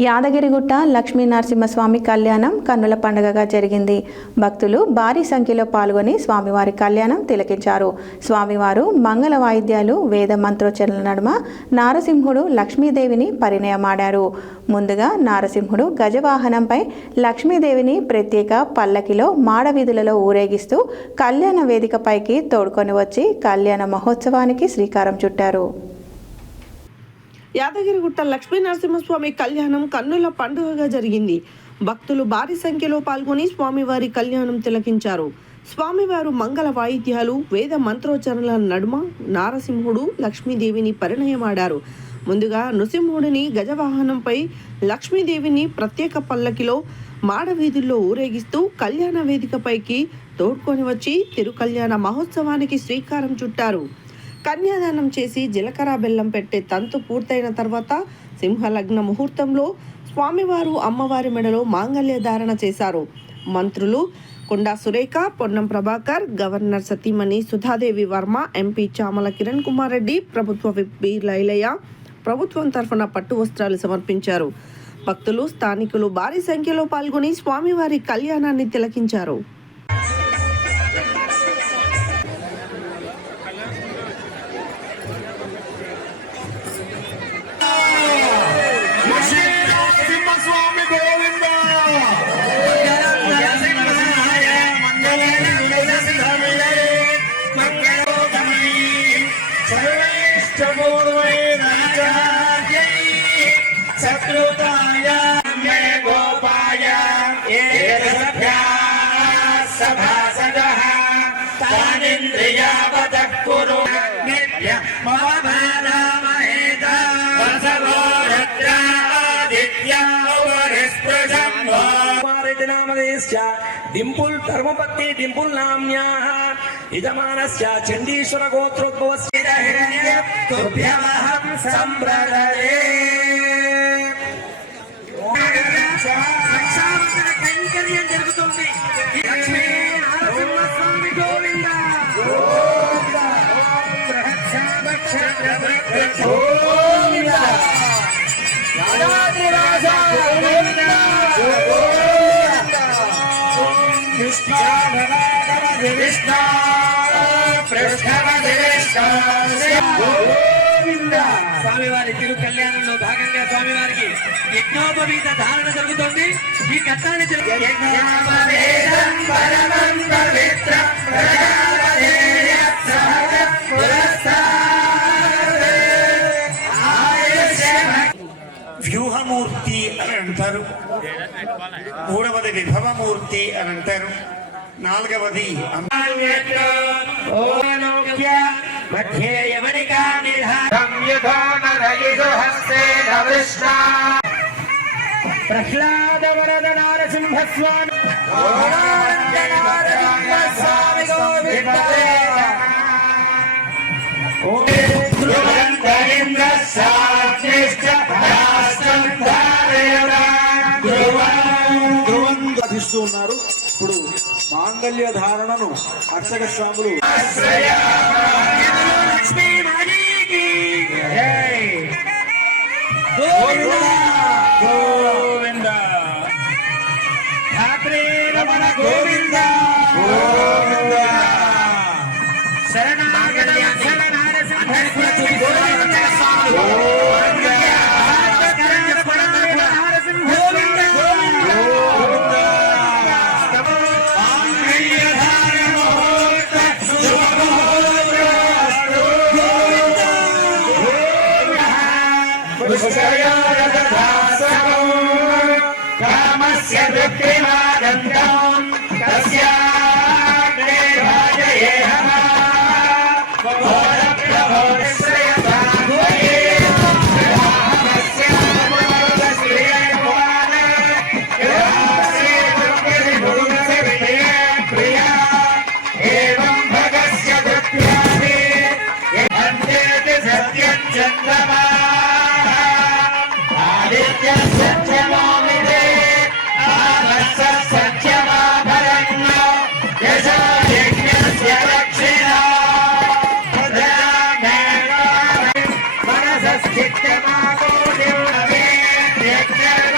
యాదగిరిగుట్ట లక్ష్మీ నరసింహస్వామి కళ్యాణం కన్నుల పండుగగా జరిగింది. భక్తులు భారీ సంఖ్యలో పాల్గొని స్వామివారి కళ్యాణం తిలకించారు. స్వామివారు మంగళ వాయిద్యాలు, వేద మంత్రోచ్చరణల నడుమ నారసింహుడు లక్ష్మీదేవిని పరిణయమాడారు. ముందుగా నారసింహుడు గజవాహనంపై లక్ష్మీదేవిని ప్రత్యేక పల్లకిలో మాడవీధులలో ఊరేగిస్తూ కళ్యాణ వేదికపైకి తోడుకొని వచ్చి కళ్యాణ మహోత్సవానికి శ్రీకారం చుట్టారు. యాదగిరిగుట్ట లక్ష్మీ నరసింహస్వామి కళ్యాణం కన్నుల పండుగగా జరిగింది. భక్తులు భారీ సంఖ్యలో పాల్గొని స్వామివారి కళ్యాణం తిలకించారు. స్వామివారు మంగళ వాయిద్యాలు, వేద మంత్రోచ్చరణల నడుమ నారసింహుడు లక్ష్మీదేవిని పరిణయమాడారు. ముందుగా నృసింహుడిని గజవాహనంపై, లక్ష్మీదేవిని ప్రత్యేక పల్లకిలో మాడవీధుల్లో ఊరేగిస్తూ కళ్యాణ వేదికపైకి తోడ్కొని వచ్చి తిరుకళ్యాణ మహోత్సవానికి శ్రీకారం చుట్టారు. కన్యాదానం చేసి జీలకర్ర బెల్లం పెట్టే తంతు పూర్తయిన తర్వాత సింహలగ్న ముహూర్తంలో స్వామివారు అమ్మవారి మెడలో మాంగళ్య ధారణ చేశారు. మంత్రులు కొండా సురేఖ, పొన్నం ప్రభాకర్, గవర్నర్ సతీమణి సుధాదేవి వర్మ, ఎంపీ చామల కిరణ్ కుమార్ రెడ్డి, ప్రభుత్వ విప్ బి లైలయ్య ప్రభుత్వం తరఫున పట్టు వస్త్రాలు సమర్పించారు. భక్తులు, స్థానికులు భారీ సంఖ్యలో పాల్గొని స్వామివారి కళ్యాణాన్ని తిలకించారు. డింపుల్ ధర్మపత్ని డింపుల్ నామ్యాః యజమానస్య చండీశ్వర గోత్రోద్భవస్య హిరణ్యగర్భోऽహం సంప్రదరే. రక్షాబంధన కైంకర్యం జరుగుతుంది. లక్ష్మీ నరసింహస్వామి గోవింద గోవింద. ఓం బృహత్సాదక్ష గోవింద. రాజాధిరాజ గోవింద స్వామివారి తిరు కళ్యాణంలో భాగంగా స్వామివారికి యజ్ఞోపవీత ధారణ జరుగుతుంది. ఈ ఘట్టాన్ని వ్యూహమూర్తి అని అంటారు, మూడవది విభవమూర్తి అని అంటారు, నాలుగవది ప్రహ్లాద వరద నారసింహస్వామి అధిస్తూ ఉన్నారు. ఇప్పుడు మాంగళ్య ధారణను అర్చక స్వాములు గోవింద రమణ గోవింద గోవింద శరణాగత కామస్య వృత్తిమాదంతం తస్యాగ్నే భాజయేహ Get them out of here.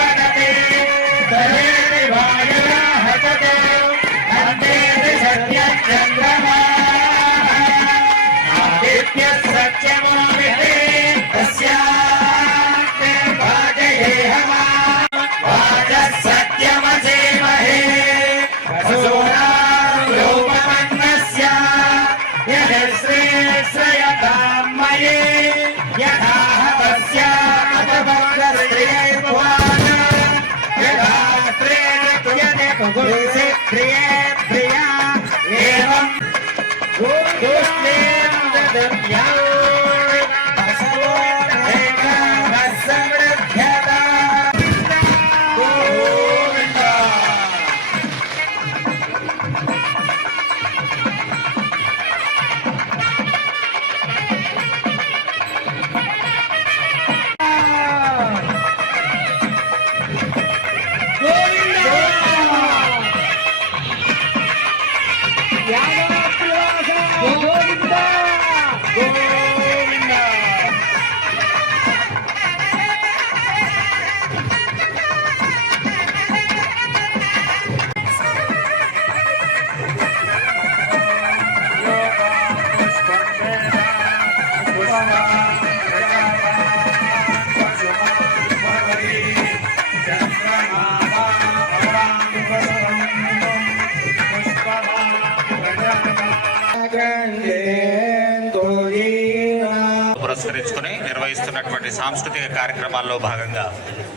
సాంస్కృతిక కార్యక్రమాల్లో భాగంగా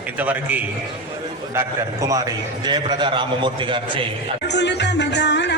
ఇంతవరకు డాక్టర్ కుమారి జయప్రద రామమూర్తి గారిచే తమ గాన